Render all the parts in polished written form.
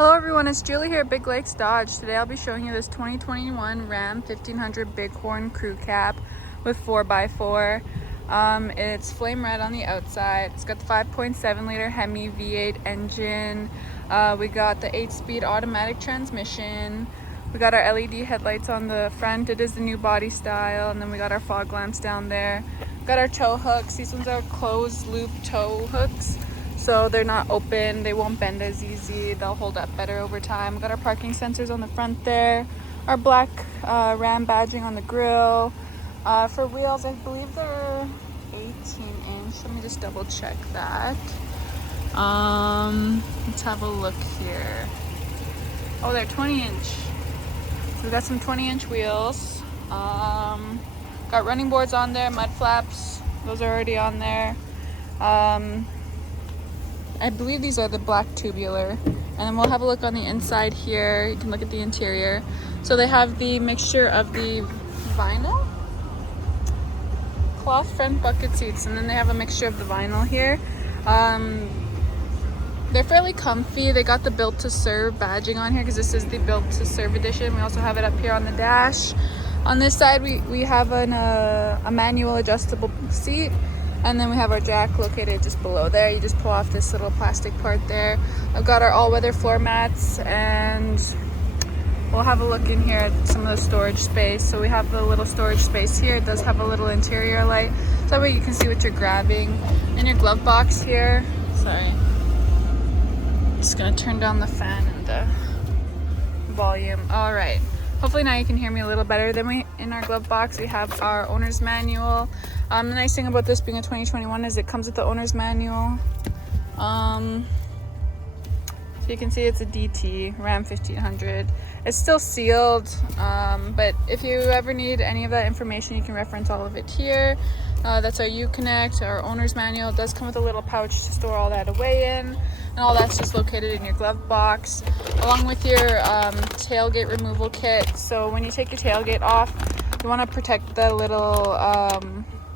Hello everyone, it's Julie here at Big Lakes Dodge. Today I'll be showing you this 2021 Ram 1500 Bighorn Crew Cab with 4x4. It's flame red on the outside. It's got the 5.7 liter Hemi V8 engine. We got the 8-speed automatic transmission. We got our LED headlights on the front. It is the new body style. And then we got our fog lamps down there. Got our tow hooks. These ones are closed loop tow hooks. So they're not open, they won't bend as easy, they'll hold up better over time. We've got our parking sensors on the front there, our black Ram badging on the grill. For wheels, I believe they're 18-inch. Let me just double check that. Let's have a look here. Oh, they're 20-inch. So we've got some 20-inch wheels. Got running boards on there, mud flaps, those are already on there. I believe these are the black tubular. And then we'll have a look on the inside here. You can look at the interior. So they have the mixture of the vinyl, cloth front bucket seats, and then they have a mixture of the vinyl here. They're fairly comfy. They got the built to serve badging on here because this is the built to serve edition. We also have it up here on the dash. On this side we have a manual adjustable seat. And then we have our jack located just below there. You just pull off this little plastic part there. I've got our all-weather floor mats, and we'll have a look in here at some of the storage space. So we have the little storage space here. It does have a little interior light, so that way you can see what you're grabbing. In your glove box here, sorry, just gonna turn down the fan and the volume. All right, hopefully now you can hear me a little better. Then in our glove box, we have our owner's manual. The nice thing about this being a 2021 is it comes with the owner's manual. So you can see it's a DT Ram 1500. It's still sealed, but if you ever need any of that information, you can reference all of it here. That's our Uconnect, our owner's manual. It does come with a little pouch to store all that away in, and all that's just located in your glove box, along with your tailgate removal kit. So when you take your tailgate off, you want to protect the little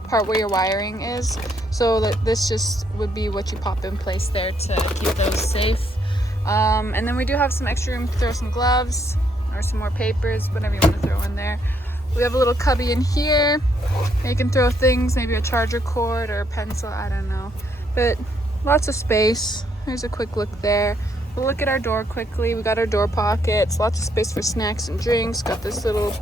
part where your wiring is, so that this just would be what you pop in place there to keep those safe. And then we do have some extra room to throw some gloves or some more papers, whatever you want to throw in there. We have a little cubby in here. You can throw things, maybe a charger cord or a pencil, I don't know, but lots of space. Here's a quick look there. We'll look at our door quickly. We got our door pockets, lots of space for snacks and drinks. Got this little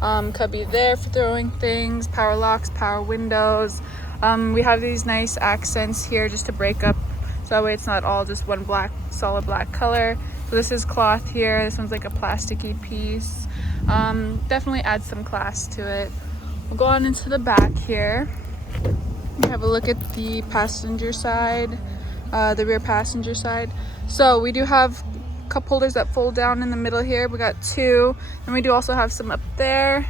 cubby there for throwing things, power locks, power windows. We have these nice accents here just to break up, so that way it's not all just one black, solid black color. So this is cloth here. This one's like a plasticky piece. Definitely adds some class to it. We'll go on into the back here. We have a look at the passenger side, the rear passenger side. So we do have cup holders that fold down in the middle here. We got two, and we do also have some up there.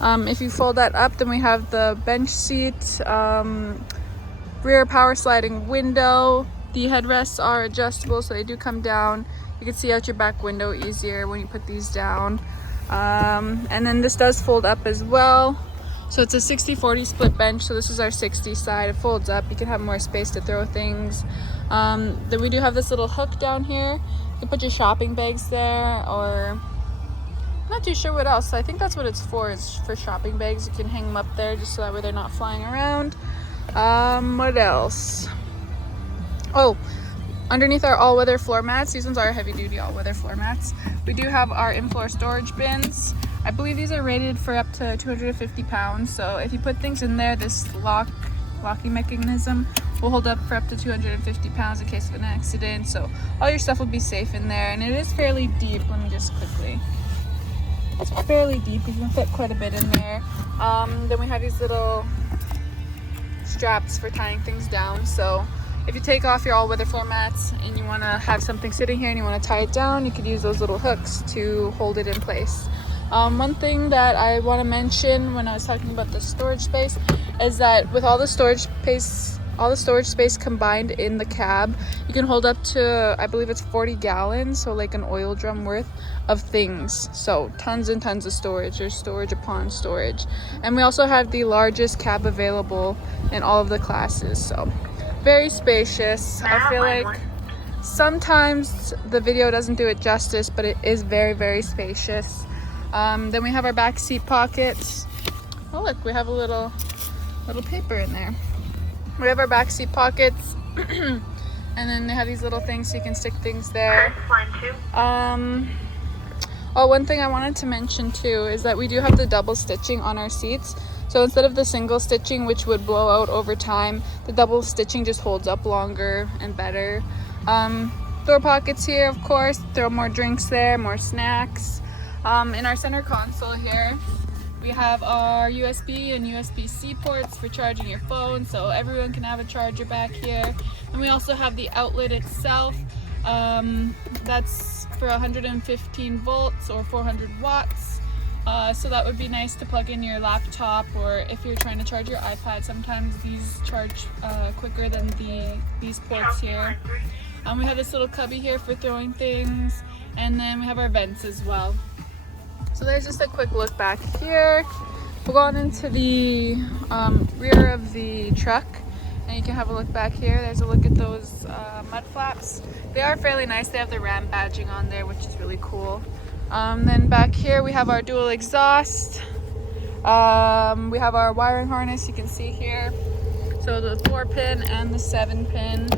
If you fold that up, then we have the bench seat, rear power sliding window. The headrests are adjustable, so they do come down. You can see out your back window easier when you put these down. And then this does fold up as well. So it's a 60-40 split bench, so this is our 60 side. It folds up, you can have more space to throw things. Then we do have this little hook down here. You can put your shopping bags there, or I'm not too sure what else. I think that's what it's for, is for shopping bags. You can hang them up there just so that way they're not flying around. What else? Oh, underneath our all-weather floor mats, these ones are heavy-duty all-weather floor mats. We do have our in-floor storage bins. I believe these are rated for up to 250 pounds, so if you put things in there, this locking mechanism will hold up for up to 250 pounds in case of an accident, so all your stuff will be safe in there. And it is fairly deep. Let me just quickly, it's fairly deep. You can fit quite a bit in there. Then we have these little straps for tying things down, so if you take off your all-weather floor mats and you want to have something sitting here and you want to tie it down, you could use those little hooks to hold it in place. One thing that I want to mention when I was talking about the storage space is that with all the storage space combined in the cab, you can hold up to, I believe it's 40 gallons, so like an oil drum worth of things. So tons and tons of storage. There's storage upon storage. And we also have the largest cab available in all of the classes, so very spacious. I feel like Sometimes the video doesn't do it justice, but it is very, very spacious. Then we have our back seat pockets. Oh look, we have a little paper in there. We have our back seat pockets. And then they have these little things so you can stick things there. Oh, one thing I wanted to mention too is that we do have the double stitching on our seats. So instead of the single stitching, which would blow out over time, the double stitching just holds up longer and better. Door pockets here, of course, throw more drinks there, more snacks. In our center console here, we have our USB and USB-C ports for charging your phone, so everyone can have a charger back here. And we also have the outlet itself. That's for 115 volts or 400 watts. So that would be nice to plug in your laptop, or if you're trying to charge your iPad, sometimes these charge quicker than these ports here. We have this little cubby here for throwing things, and then we have our vents as well. So there's just a quick look back here. We'll go on into the rear of the truck, and you can have a look back here. There's a look at those mud flaps. They are fairly nice. They have the Ram badging on there, which is really cool. Then back here we have our dual exhaust. We have our wiring harness, you can see here. So the 4-pin and the 7-pin.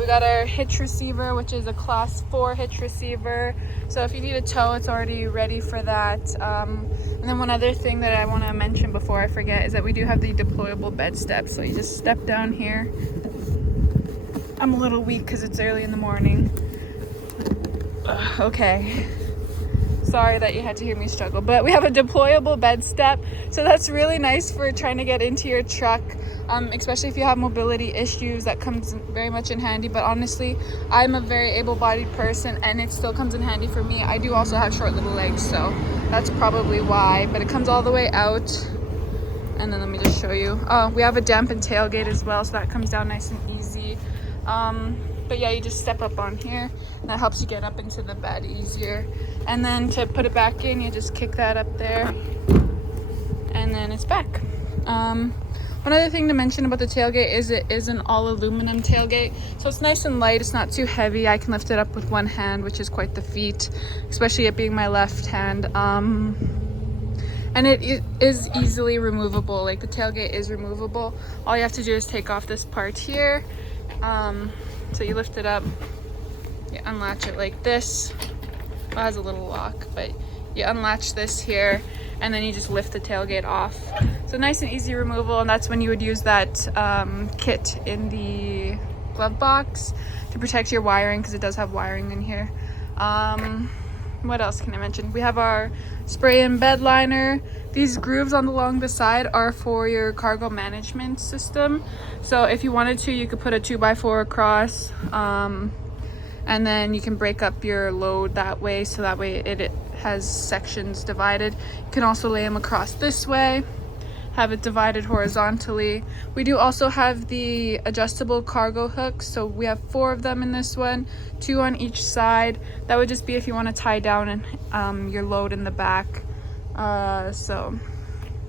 We got our hitch receiver, which is a class 4 hitch receiver. So if you need a tow, it's already ready for that. And then one other thing that I want to mention before I forget is that we do have the deployable bed steps. So you just step down here. I'm a little weak because it's early in the morning. Okay. Sorry that you had to hear me struggle, but we have a deployable bed step. So that's really nice for trying to get into your truck. Especially if you have mobility issues, that comes very much in handy. But honestly, I'm a very able-bodied person and it still comes in handy for me. I do also have short little legs, so that's probably why, but it comes all the way out. And then let me just show you. Oh, we have a dampened tailgate as well, so that comes down nice and easy. But yeah, you just step up on here and that helps you get up into the bed easier. And then to put it back in, you just kick that up there and then it's back. One other thing to mention about the tailgate is it is an all aluminum tailgate. So it's nice and light, it's not too heavy. I can lift it up with one hand, which is quite the feat, especially it being my left hand. And it is easily removable, like the tailgate is removable. All you have to do is take off this part here. So you lift it up, you unlatch it like this. Well, it has a little lock, but you unlatch this here and then you just lift the tailgate off. So nice and easy removal, and that's when you would use that kit in the glove box to protect your wiring, because it does have wiring in here. What else can I mention? We have our spray and bed liner. These grooves along the side are for your cargo management system. So if you wanted to, you could put a 2x4 across, and then you can break up your load that way, so that way it has sections divided. You can also lay them across this way, have it divided horizontally. We do also have the adjustable cargo hooks, so we have 4 of them in this one, 2 on each side. That would just be if you want to tie down your load in the back. So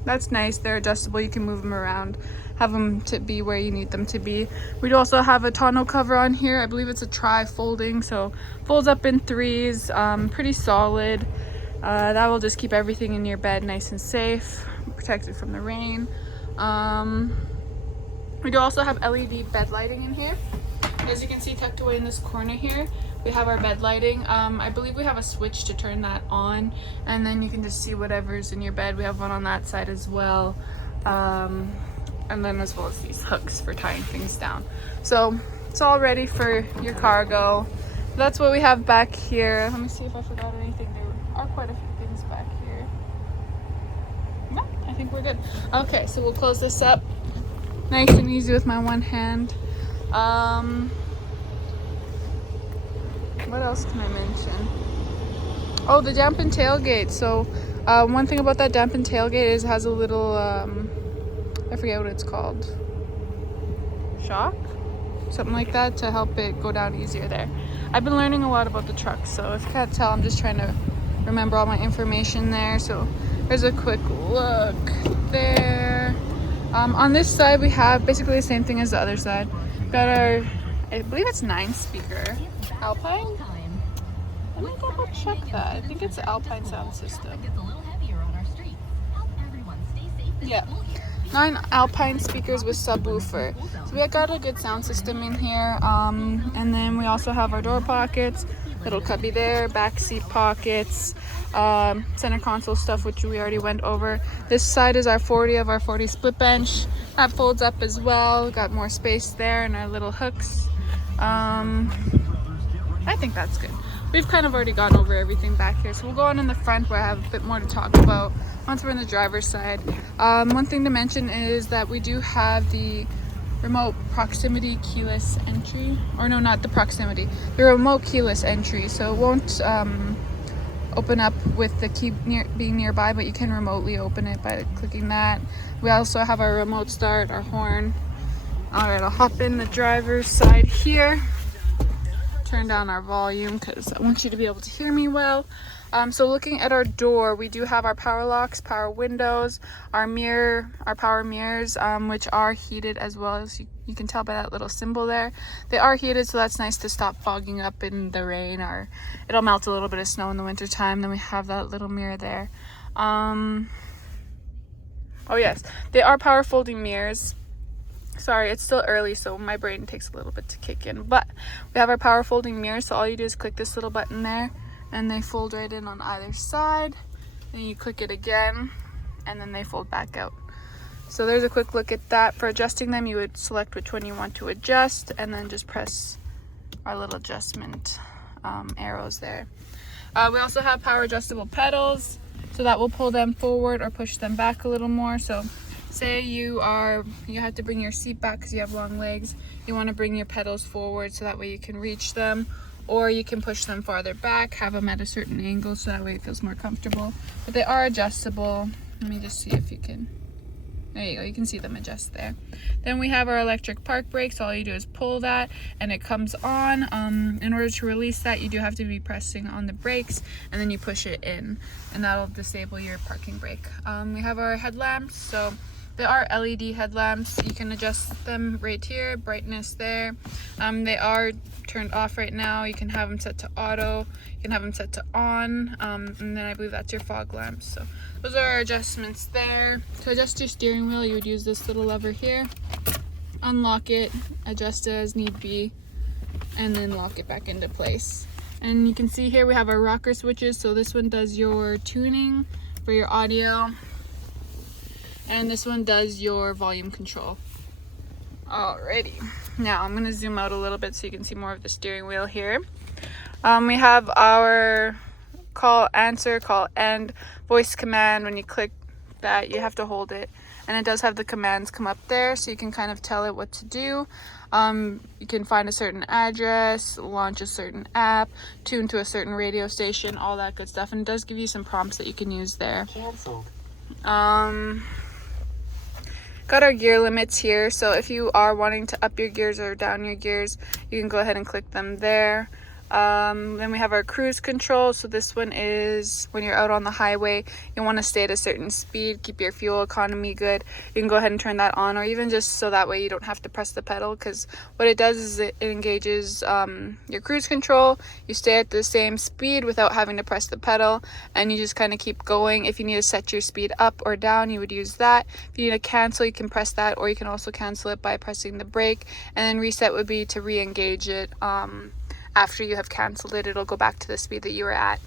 that's nice. They're adjustable, you can move them around, have them to be where you need them to be. We do also have a tonneau cover on here. I believe it's a tri-folding, so folds up in 3s, pretty solid. That will just keep everything in your bed nice and safe, protected from the rain. We do also have LED bed lighting in here. As you can see, tucked away in this corner here, we have our bed lighting. I believe we have a switch to turn that on, and then you can just see whatever's in your bed. We have one on that side as well. And then as well as these hooks for tying things down. So it's all ready for your cargo. That's what we have back here. Let me see if I forgot anything. There are quite a few things back here. No, I think we're good. Okay, so we'll close this up nice and easy with my one hand. What else can I mention? Oh, the dampened tailgate. So one thing about that dampened tailgate is it has a little I forget what it's called, shock, something like that, to help it go down easier there. I've been learning a lot about the truck, so if you can't tell, I'm just trying to remember all my information there. So there's a quick look there. On this side we have basically the same thing as the other side. Got our, I believe it's 9 speaker. Alpine? Let me double check that. I think it's Alpine sound system. Yeah. 9 Alpine speakers with subwoofer. So we got a good sound system in here. And then we also have our door pockets, little cubby there, back seat pockets, center console stuff, which we already went over. This side is our 40 split bench. That folds up as well. Got more space there and our little hooks. I think that's good. We've kind of already gone over everything back here, so we'll go on in the front where I have a bit more to talk about once we're in the driver's side. One thing to mention is that we do have the remote proximity keyless entry, or no, not the proximity, the remote keyless entry. So it won't open up with the key being nearby, but you can remotely open it by clicking that. We also have our remote start, our horn. All right, I'll hop in the driver's side here. Turn down our volume because I want you to be able to hear me well. So looking at our door, we do have our power locks, power windows, our mirror, our power mirrors, which are heated as well, as you can tell by that little symbol there. They are heated, so that's nice to stop fogging up in the rain, or it'll melt a little bit of snow in the winter time. Then we have that little mirror there. Oh yes, they are power folding mirrors. Sorry, it's still early, so my brain takes a little bit to kick in. But we have our power folding mirror, so all you do is click this little button there, and they fold right in on either side. Then you click it again, and then they fold back out. So there's a quick look at that. For adjusting them, you would select which one you want to adjust, and then just press our little adjustment arrows there. We also have power adjustable pedals, so that will pull them forward or push them back a little more. So say you have to bring your seat back because you have long legs. You want to bring your pedals forward so that way you can reach them, or you can push them farther back, have them at a certain angle so that way it feels more comfortable. But they are adjustable. Let me just see if you can. There you go, you can see them adjust there. Then we have our electric park brakes. All you do is pull that and it comes on. In order to release that, you do have to be pressing on the brakes, and then you push it in, and that'll disable your parking brake. We have our headlamps. So they are LED headlamps. You can adjust them right here, brightness there. They are turned off right now. You can have them set to auto, you can have them set to on, and then I believe that's your fog lamps. So those are our adjustments there. To adjust your steering wheel, you would use this little lever here, unlock it, adjust it as need be, and then lock it back into place. And you can see here we have our rocker switches. So this one does your tuning for your audio, and this one does your volume control. Alrighty, now I'm gonna zoom out a little bit so you can see more of the steering wheel here. We have our call answer, call end, voice command. When you click that, you have to hold it, and it does have the commands come up there so you can kind of tell it what to do. You can find a certain address, launch a certain app, tune to a certain radio station, all that good stuff, and it does give you some prompts that you can use there. Cancelled. Got our gear limits here, so if you are wanting to up your gears or down your gears, you can go ahead and click them there. Then we have our cruise control. So this one is when you're out on the highway, you want to stay at a certain speed, keep your fuel economy good. You can go ahead and turn that on, or even just so that way you don't have to press the pedal, because what it does is it engages your cruise control. You stay at the same speed without having to press the pedal, and you just kind of keep going. If you need to set your speed up or down, you would use that. If you need to cancel, you can press that, or you can also cancel it by pressing the brake, and then reset would be to re-engage it. After you have canceled it, it'll go back to the speed that you were at.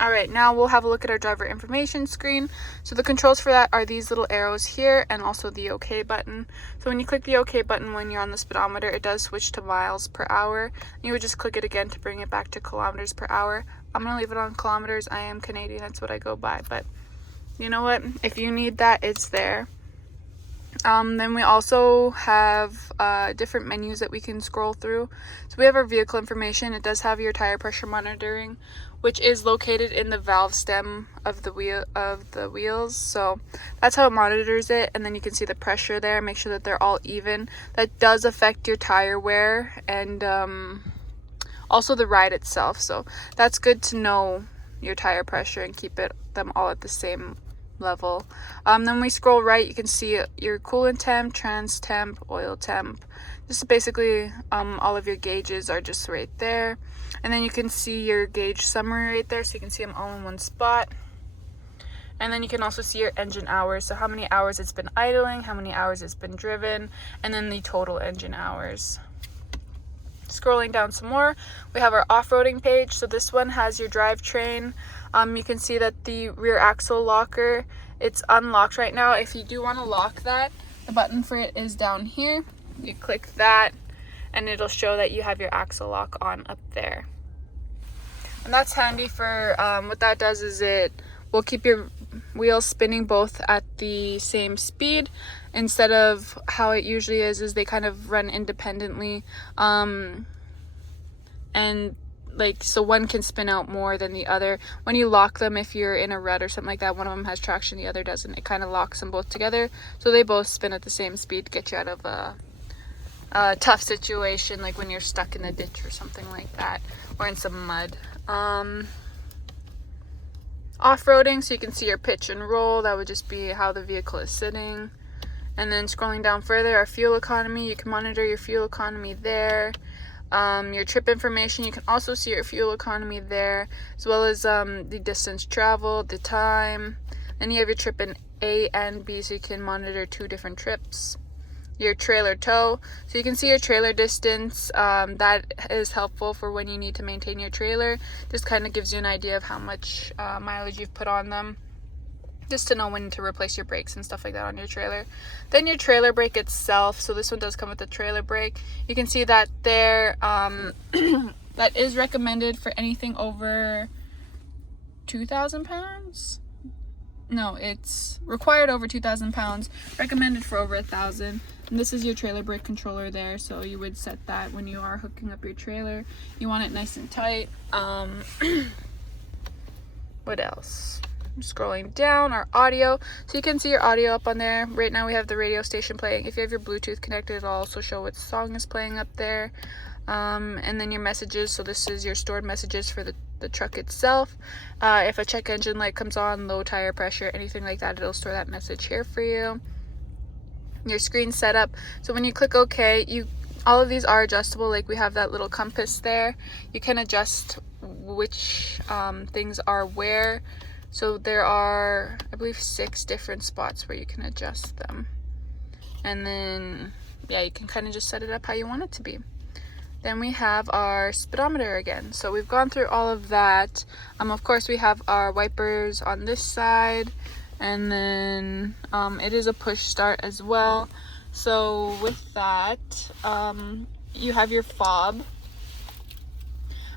All right, now we'll have a look at our driver information screen. So the controls for that are these little arrows here, and also the OK button. So when you click the OK button when you're on the speedometer, it does switch to miles per hour. You would just click it again to bring it back to kilometers per hour. I'm gonna leave it on kilometers. I am Canadian, that's what I go by, but you know what? If you need that, it's there. Then we also have different menus that we can scroll through. So we have our vehicle information. It does have your tire pressure monitoring, which is located in the valve stem of the wheels. So that's how it monitors it, and then you can see the pressure there. Make sure that they're all even. That does affect your tire wear and also the ride itself. So that's good to know your tire pressure and keep them all at the same level. Then we scroll right, you can see your coolant temp, trans temp, oil temp. This is basically all of your gauges are just right there. And then you can see your gauge summary right there, so you can see them all in one spot. And then you can also see your engine hours, so how many hours it's been idling, how many hours it's been driven, and then the total engine hours. Scrolling down some more, we have our off-roading page. So this one has your drivetrain. You can see that the rear axle locker, it's unlocked right now. If you do want to lock that, the button for it is down here. You click that and it'll show that you have your axle lock on up there. And that's handy for, what that does is it will keep your wheels spinning both at the same speed, instead of how it usually is they kind of run independently, and like, so one can spin out more than the other. When you lock them, if you're in a rut or something like that, one of them has traction, the other doesn't. It kind of locks them both together, so they both spin at the same speed to get you out of a tough situation, like when you're stuck in a ditch or something like that, or in some mud. Off-roading, so you can see your pitch and roll. That would just be how the vehicle is sitting. And then scrolling down further, our fuel economy, you can monitor your fuel economy there. Your trip information, you can also see your fuel economy there, as well as the distance traveled, the time. Then you have your trip in A and B, so you can monitor 2 different trips. Your trailer tow, so you can see your trailer distance. That is helpful for when you need to maintain your trailer. Just kind of gives you an idea of how much mileage you've put on them, just to know when to replace your brakes and stuff like that on your trailer. Then your trailer brake itself, so this one does come with a trailer brake. You can see that there, that is recommended for anything over 2,000 pounds. No, it's required over 2,000 pounds, recommended for over 1,000. And this is your trailer brake controller there, so you would set that when you are hooking up your trailer. You want it nice and tight. What else? I'm scrolling down, our audio, so you can see your audio up on there. Right now we have the radio station playing. If you have your Bluetooth connected, it'll also show what song is playing up there. And then your messages, so this is your stored messages for the truck itself. If a check engine light comes on, low tire pressure, anything like that, it'll store that message here for you. Your screen setup, so when you click OK, all of these are adjustable. Like we have that little compass there, you can adjust which things are where. So there are, I believe, 6 different spots where you can adjust them, and then yeah, you can kind of just set it up how you want it to be. Then we have our speedometer again. So we've gone through all of that. Of course, we have our wipers on this side, and then it is a push start as well. So with that, you have your fob.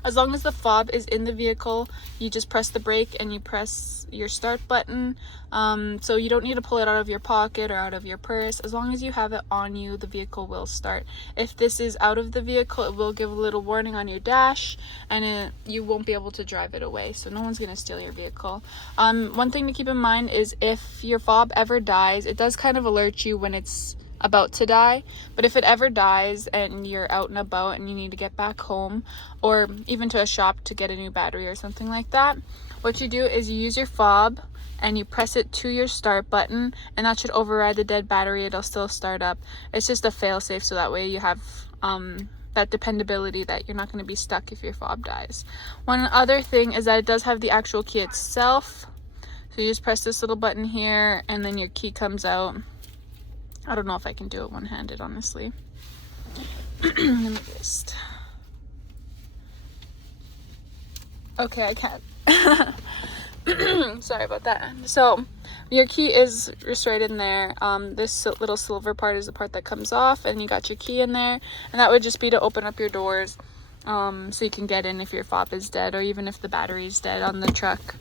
As long as the fob is in the vehicle, you just press the brake and you press your start button. So you don't need to pull it out of your pocket or out of your purse. As long as you have it on you, the vehicle will start. If this is out of the vehicle, it will give a little warning on your dash, and you won't be able to drive it away. So no one's going to steal your vehicle. One thing to keep in mind is if your fob ever dies, it does kind of alert you when it's about to die. But if it ever dies and you're out and about and you need to get back home, or even to a shop to get a new battery or something like that, what you do is you use your fob and you press it to your start button, and that should override the dead battery. It'll still start up. It's just a fail-safe, so that way you have that dependability that you're not going to be stuck if your fob dies. One other thing is that it does have the actual key itself. So you just press this little button here and then your key comes out. I don't know if I can do it one-handed, honestly. Let me just... Okay, I can. Sorry about that. So your key is just right in there. This little silver part is the part that comes off, and you got your key in there, and that would just be to open up your doors, so you can get in if your fob is dead, or even if the battery is dead on the truck.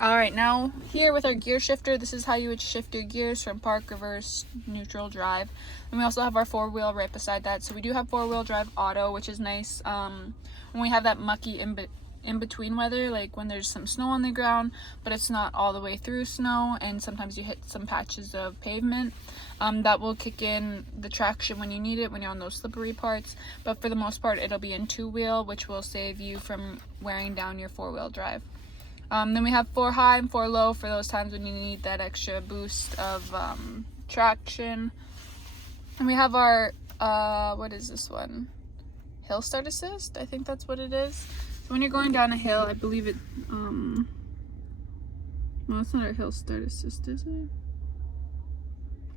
All right, now here with our gear shifter, this is how you would shift your gears from park, reverse, neutral, drive. And we also have our 4-wheel right beside that. So we do have 4-wheel drive auto, which is nice when we have that mucky in between weather, like when there's some snow on the ground, but it's not all the way through snow, and sometimes you hit some patches of pavement. That will kick in the traction when you need it, when you're on those slippery parts. But for the most part, it'll be in 2-wheel, which will save you from wearing down your 4-wheel drive. Then we have 4 high and 4 low for those times when you need that extra boost of traction. And we have our, what is this one? Hill start assist, I think that's what it is. So when you're going down a hill, I believe it, no, it's not our hill start assist, is it?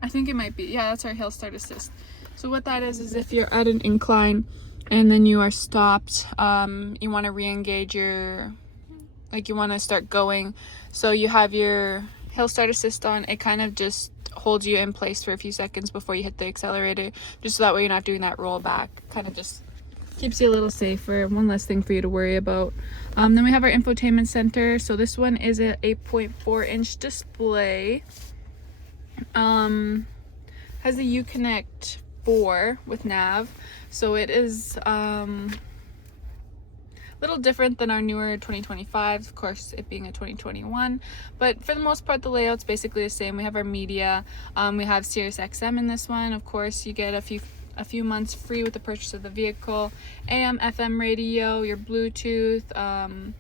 I think it might be. Yeah, that's our hill start assist. So what that is if you're at an incline and then you are stopped, you want to re-engage your, like you want to start going. So you have your hill start assist on. It kind of just holds you in place for a few seconds before you hit the accelerator, just so that way you're not doing that roll back. Kind of just keeps you a little safer. One less thing for you to worry about. Then we have our infotainment center. So this one is a 8.4-inch display. Has a Uconnect 4 with nav, so it is a little different than our newer 2025, of course it being a 2021, but for the most part the layout's basically the same. We have our media, we have Sirius XM in this one. Of course you get a few months free with the purchase of the vehicle. AM FM radio, your Bluetooth,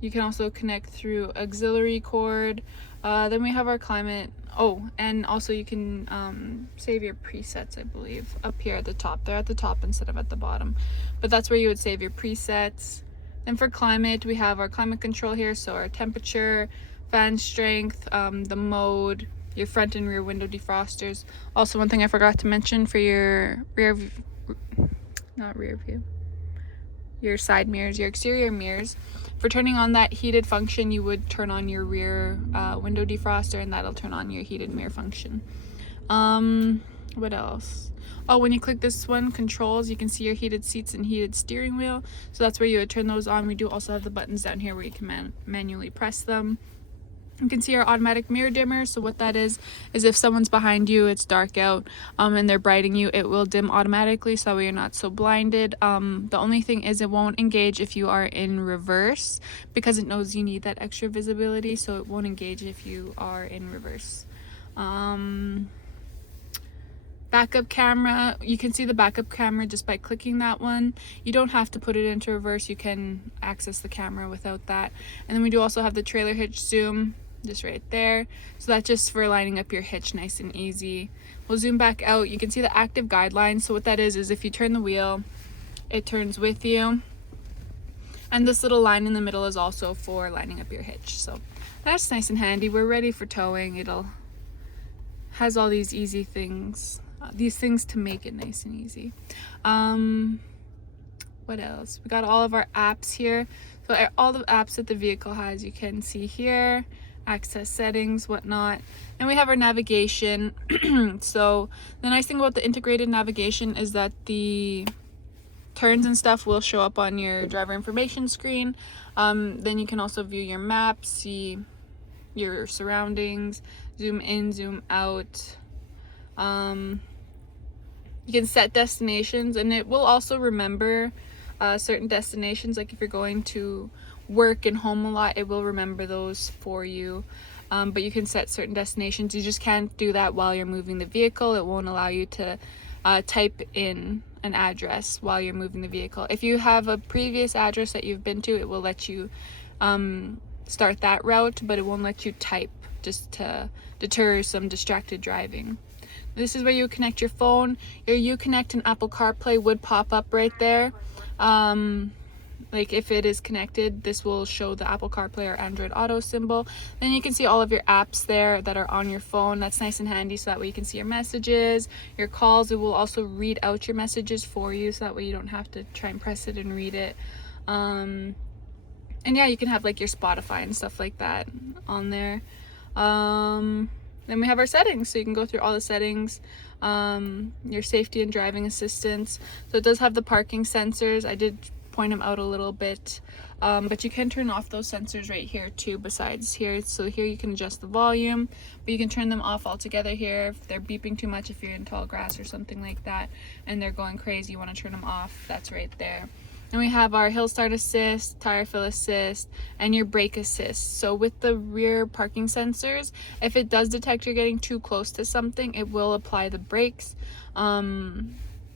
you can also connect through auxiliary cord. Then we have our climate. Oh, and also you can save your presets, I believe, up here at the top. They're at the top instead of at the bottom, but that's where you would save your presets. Then for climate, we have our climate control here, so our temperature, fan strength, the mode, your front and rear window defrosters. Also, one thing I forgot to mention for your your side mirrors, your exterior mirrors. For turning on that heated function, you would turn on your rear window defroster, and that'll turn on your heated mirror function. What else? Oh, when you click this one, controls, you can see your heated seats and heated steering wheel. So that's where you would turn those on. We do also have the buttons down here where you can manually press them. You can see our automatic mirror dimmer. So what that is if someone's behind you, it's dark out, and they're brighting you, it will dim automatically so that way you're not so blinded. The only thing is it won't engage if you are in reverse, because it knows you need that extra visibility, so it won't engage if you are in reverse. Backup camera, you can see the backup camera just by clicking that one. You don't have to put it into reverse, you can access the camera without that. And then we do also have the trailer hitch zoom, just right there. So that's just for lining up your hitch nice and easy. We'll zoom back out. You can see the active guidelines. So what that is if you turn the wheel, it turns with you. And this little line in the middle is also for lining up your hitch. So that's nice and handy. We're ready for towing. Has all these easy things, these things to make it nice and easy. What else? We got all of our apps here. So all the apps that the vehicle has, you can see here. Access settings, whatnot. And we have our navigation. So the nice thing about the integrated navigation is that the turns and stuff will show up on your driver information screen. Then you can also view your map, see your surroundings, zoom in, zoom out. You can set destinations, and it will also remember certain destinations. Like if you're going to work and home a lot, it will remember those for you. But you can set certain destinations. You just can't do that while you're moving the vehicle. It won't allow you to type in an address while you're moving the vehicle. If you have a previous address that you've been to, it will let you start that route, but it won't let you type, just to deter some distracted driving. This is where you connect your phone. Your Uconnect and Apple CarPlay would pop up right there. Like if it is connected, this will show the Apple CarPlay or Android Auto symbol. Then you can see all of your apps there that are on your phone. That's nice and handy, so that way you can see your messages, your calls. It will also read out your messages for you, so that way you don't have to try and press it and read it. And yeah, you can have like your Spotify and stuff like that on there. Then we have our settings, so you can go through all the settings, your safety and driving assistance. So it does have the parking sensors. I did point them out a little bit, but you can turn off those sensors right here too, besides here. So here you can adjust the volume, but you can turn them off altogether here if they're beeping too much. If you're in tall grass or something like that and they're going crazy, you want to turn them off, that's right there. And we have our hill start assist, tire fill assist, and your brake assist. So with the rear parking sensors, if it does detect you're getting too close to something, it will apply the brakes.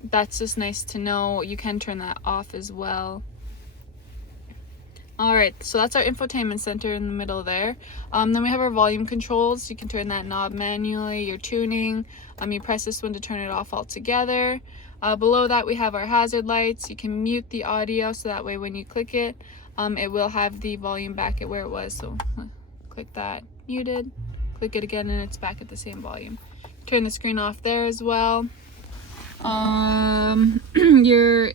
That's just nice to know. You can turn that off as well. All right, so that's our infotainment center in the middle there. Then we have our volume controls. You can turn that knob manually. Your tuning. You press this one to turn it off altogether. Below that we have our hazard lights. You can mute the audio so that way when you click it, it will have the volume back at where it was. So click that, muted. Click it again and it's back at the same volume. Turn the screen off there as well. Your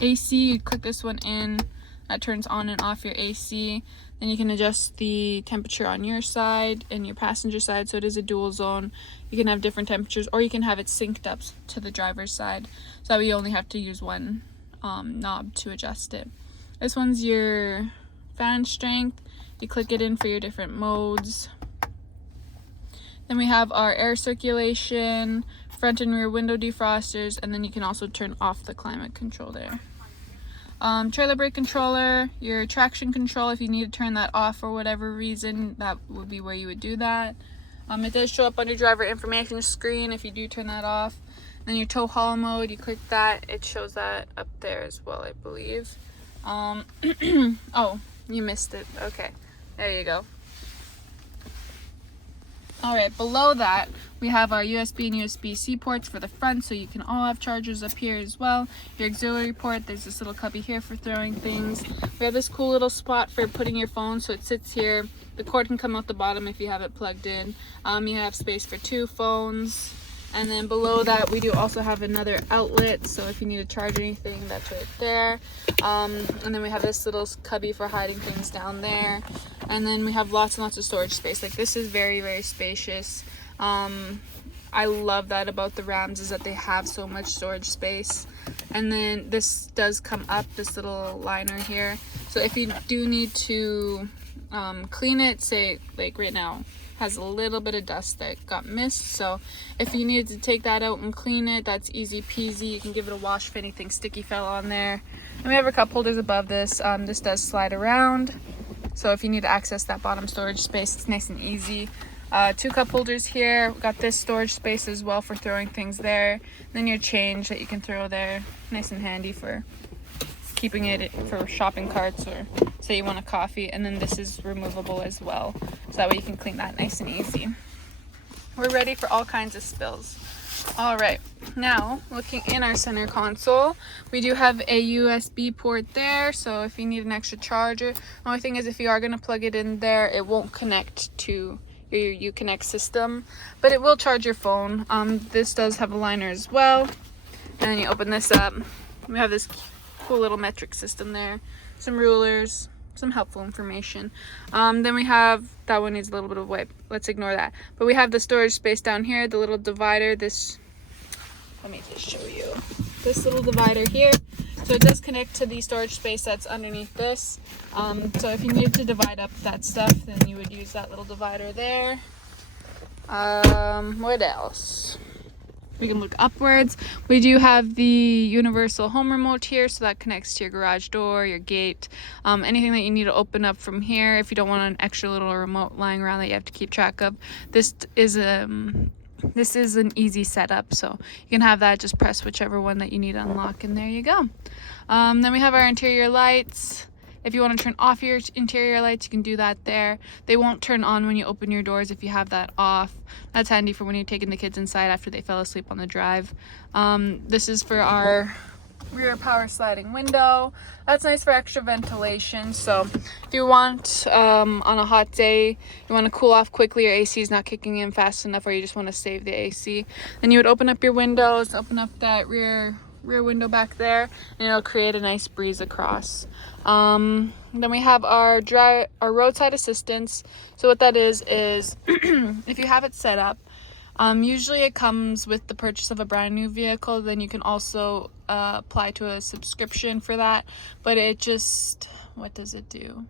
AC, you click this one in. That turns on and off your AC. Then you can adjust the temperature on your side and your passenger side, so it is a dual zone. You can have different temperatures, or you can have it synced up to the driver's side, so that way you only have to use one knob to adjust it. This one's your fan strength. You click it in for your different modes. Then we have our air circulation, front and rear window defrosters, and then you can also turn off the climate control there. Trailer brake controller, your traction control, if you need to turn that off for whatever reason, that would be where you would do that. It does show up on your driver information screen if you do turn that off. Then your tow haul mode, you click that, it shows that up there as well, I believe. Oh, you missed it. Okay, there you go. Alright, below that we have our USB and USB-C ports for the front, so you can all have chargers up here as well. Your auxiliary port, there's this little cubby here for throwing things. We have this cool little spot for putting your phone, so it sits here. The cord can come out the bottom if you have it plugged in. You have space for 2 phones. And then below that we do also have another outlet, so if you need to charge anything, that's right there. And then we have this little cubby for hiding things down there. And then we have lots and lots of storage space. Like, this is very, very spacious. I love that about the Rams, is that they have so much storage space. And then this does come up, this little liner here. So if you do need to clean it, say like right now, has a little bit of dust that got missed, so if you needed to take that out and clean it, that's easy peasy. You can give it a wash if anything sticky fell on there. And we have our cup holders above this. This does slide around, so if you need to access that bottom storage space, it's nice and easy. 2 cup holders here. We've got this storage space as well for throwing things there. Then your change that you can throw there, nice and handy for keeping it for shopping carts, or say you want a coffee. And then this is removable as well, so that way you can clean that nice and easy. We're ready for all kinds of spills. All right, now looking in our center console, we do have a USB port there, so if you need an extra charger. The only thing is, if you are going to plug it in there, it won't connect to your Uconnect system, but it will charge your phone. This does have a liner as well, and then you open this up. We have this cool little metric system there, some rulers, some helpful information. Then we have, that one needs a little bit of wipe, let's ignore that. But we have the storage space down here, the little divider. This, let me just show you this little divider here. So it does connect to the storage space that's underneath this. So if you need to divide up that stuff, then you would use that little divider there. What else? We can look upwards. We do have the universal home remote here, so that connects to your garage door, your gate, anything that you need to open up from here. If you don't want an extra little remote lying around that you have to keep track of, this is an easy setup, so you can have that. Just press whichever one that you need to unlock, and there you go. Then we have our interior lights. If you want to turn off your interior lights, you can do that there. They won't turn on when you open your doors if you have that off. That's handy for when you're taking the kids inside after they fell asleep on the drive. This is for our rear power sliding window. That's nice for extra ventilation. So if you want, on a hot day, you want to cool off quickly, your AC is not kicking in fast enough, or you just want to save the AC, then you would open up your windows, open up that rear window back there, and it'll create a nice breeze across. Then we have our roadside assistance. So what that is if you have it set up, usually it comes with the purchase of a brand new vehicle. Then you can also apply to a subscription for that, but it just, what does it do?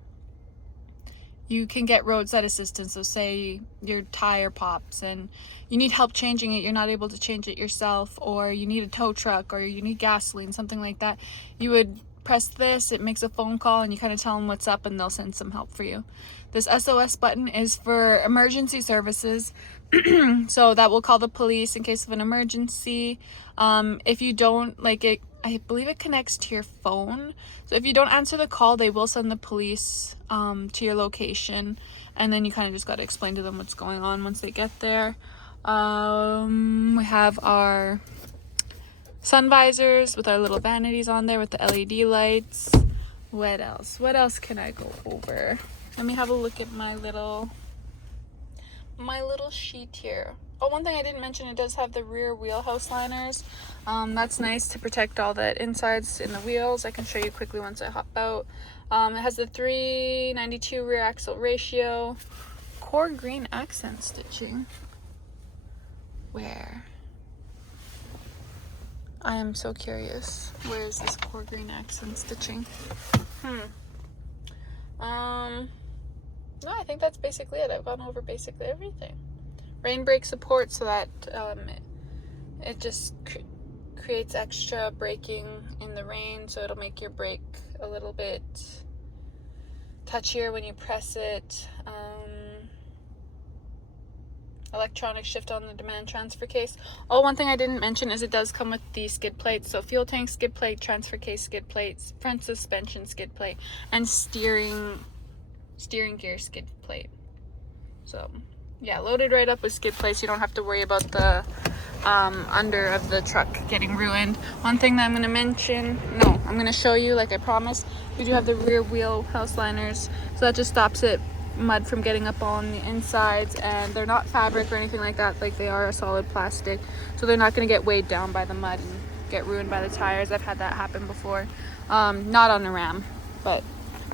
You can get roadside assistance. So say your tire pops and you need help changing it, you're not able to change it yourself, or you need a tow truck, or you need gasoline, something like that. You would press this, it makes a phone call, and you kind of tell them what's up, and they'll send some help for you. This SOS button is for emergency services. So that will call the police in case of an emergency. If you don't, like, it I believe it connects to your phone. So if you don't answer the call, they will send the police to your location, and then you kind of just got to explain to them what's going on once they get there. We have our sun visors with our little vanities on there with the LED lights. What else? What else can I go over? Let me have a look at my little sheet here. Oh, one thing I didn't mention, it does have the rear wheel house liners. That's nice to protect all the insides in the wheels. I can show you quickly once I hop out. It has the 392 rear axle ratio. Core green accent stitching. Where? I am so curious. Where is this core green accent stitching? No, I think that's basically it. I've gone over basically everything. Rain brake support, so that it just creates extra braking in the rain, so it'll make your brake a little bit touchier when you press it. Electronic shift on the demand transfer case. Oh, one thing I didn't mention is it does come with the skid plates. So fuel tank skid plate, transfer case skid plates, front suspension skid plate, and steering gear skid plate. So yeah, loaded right up with skid plates. You don't have to worry about the under of the truck getting ruined. One thing that I'm going to show you, like I promised, we do have the rear wheel house liners, so that just stops mud from getting up on the insides, and they're not fabric or anything like that. Like, they are a solid plastic, so they're not going to get weighed down by the mud and get ruined by the tires. I've had that happen before. Not on the Ram, but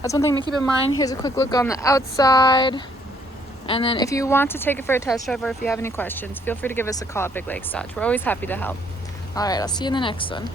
that's one thing to keep in mind. Here's a quick look on the outside. And then if you want to take it for a test drive, or if you have any questions, feel free to give us a call at Big Lakes Dodge. We're always happy to help. All right, I'll see you in the next one.